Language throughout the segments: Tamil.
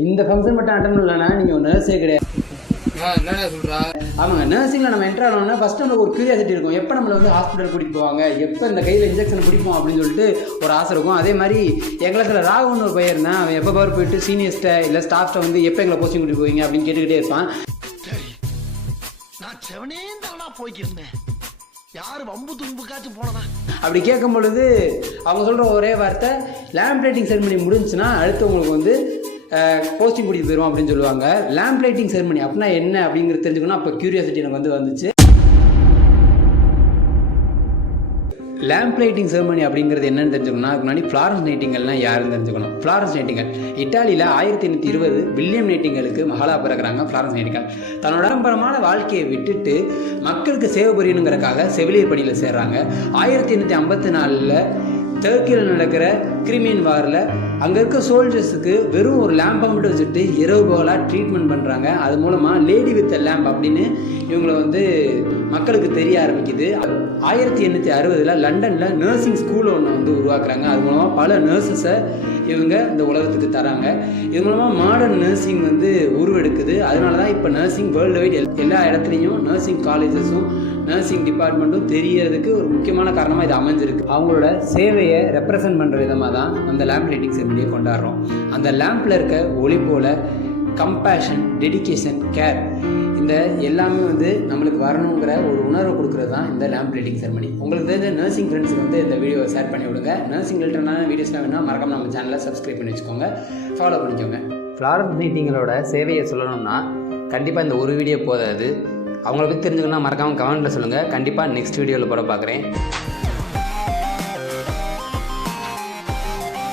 இந்த ஃபங்க்ஷன் மட்டும் அட்டன் பண்ணலன்னா நீங்கள் ஒரு நர்ஸே கிடையாது. என்னடா சொல்கிறா? ஆமாங்க, நர்சிங்கில் நம்ம என்ட்ரு ஆனோம்னா ஃபஸ்ட்டு நம்மளுக்கு ஒரு க்யூரியாசிட்டி இருக்கும். எப்போ நம்மளை வந்து ஹாஸ்பிட்டல் கூட்டிகிட்டு போவாங்க, எப்போ இந்த கையில் இன்ஜெக்ஷன் பிடிப்போம் அப்படின்னு சொல்லிட்டு ஒரு ஆசை இருக்கும். அதே மாதிரி எங்களுக்கு ராகுன்னு ஒரு பையன் இருந்தான். அவன் எப்போ பாரு போயிட்டு சீனியர்ஸ்ட்டை இல்லை ஸ்டாஃப்ட்டை வந்து எப்போ எங்களை போஸ்டிங் கூட்டிட்டு போவீங்க அப்படின்னு கேட்டுக்கிட்டே இருப்பான். சரி, நான் செவனேந்தானா போய்க்கிருந்தேன், யார் வம்பு தும்புக்காச்சும் போனதா அப்படி கேட்கும் பொழுது அவங்க சொல்கிற ஒரே வார்த்தை, லேம்ப் லைட்டிங் செரிமனி முடிஞ்சுன்னா அடுத்து உங்களுக்கு வந்து போஸ்டிங் கூட்டிகிட்டு போயிடுவோம் அப்படின்னு சொல்லுவாங்க. லேம்ப் லைட்டிங் செரிமனி அப்படின்னா என்ன அப்படிங்கிறது தெரிஞ்சுக்கணும். அப்போ க்யூரியாசிட்டி எனக்கு வந்துச்சு. லேம்ப் லைட்டிங் செரிமனி அப்படிங்கிறது என்னன்னு தெரிஞ்சுக்கணும். அதுக்கு முன்னாடி ஃப்ளாரன்ஸ் நைட்டிங்கல்லாம் யாருன்னு தெரிஞ்சுக்கணும். ஃப்ளாரன்ஸ் நைட்டிங்கல் இட்டாலியில் 1820 வில்லியம் நைட்டிங்கலுக்கு மகளா பிறகுறாங்க. ஃப்ளாரன்ஸ் நைட்டிங்கல் தன்னோட ஆடம்பரமான வாழ்க்கையை விட்டுட்டு மக்களுக்கு சேவை புரியணுங்கிறக்காக செவிலியர் பணியில் சேர்றாங்க. 1854 டர்க்கியில் நடக்கிற கிரிமியன் வாரில் அங்கே இருக்க சோல்ஜர்ஸுக்கு வெறும் ஒரு லேம்பை மட்டும் வச்சுட்டு இரவு பகலாக ட்ரீட்மெண்ட் பண்ணுறாங்க. அது மூலமாக லேடி வித் லேம்ப் அப்படின்னு இவங்களை வந்து மக்களுக்கு தெரிய ஆரம்பிக்குது. 1860 லண்டனில் நர்சிங் ஸ்கூல் ஒன்று வந்து உருவாக்குறாங்க. அது மூலமாக பல நர்சஸை இவங்க இந்த உலகத்துக்கு தராங்க. இது மூலமாக மாடர்ன் நர்சிங் வந்து உருவெடுக்குது. அதனால தான் இப்போ நர்சிங் வேர்ல்டு வைட் எல்லா இடத்துலையும் நர்சிங் காலேஜஸும் நர்சிங் டிபார்ட்மெண்ட்டும் தெரியறதுக்கு ஒரு முக்கியமான காரணமாக இது அமைஞ்சிருக்கு. அவங்களோட சேவையை ரெப்ரசன்ட் பண்ணுற விதமாக தான் அந்த லேம்ப் லைட்டிங் செரிமனியை கொண்டாடுறோம். அந்த லேம்பில் இருக்க ஒளி போல் கம்பேஷன், டெடிகேஷன், கேர் இந்த எல்லாமே வந்து நம்மளுக்கு வரணுங்கிற ஒரு உணர்வை கொடுக்குறது தான் இந்த லேம்ப் லைட்டிங் செரிமனி. உங்களுக்கு தெரிஞ்ச நர்சிங் ஃப்ரெண்ட்ஸுக்கு வந்து இந்த வீடியோவை ஷேர் பண்ணி விடுங்க. நர்சிங் ரிலேட்டடான வீடியோஸ்லாம் வேணால் மறக்காம நம்ம சேனலை சப்ஸ்கிரைப் பண்ணி வச்சுக்கோங்க, ஃபாலோ பண்ணிக்கோங்க. ஃப்ளாரன்ஸ் நைட்டிங்கலோட சேவையை சொல்லணும்னா கண்டிப்பாக இந்த ஒரு வீடியோ போதாது. அவங்கள பற்றி தெரிஞ்சுக்கணும்னா மறக்காமல் கமெண்ட்டில் சொல்லுங்கள். கண்டிப்பாக நெக்ஸ்ட் வீடியோவில் போட பார்க்குறேன்.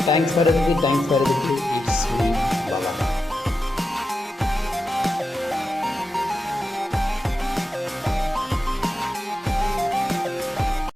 தேங்க்ஸ் ஃபார் எதுக்கு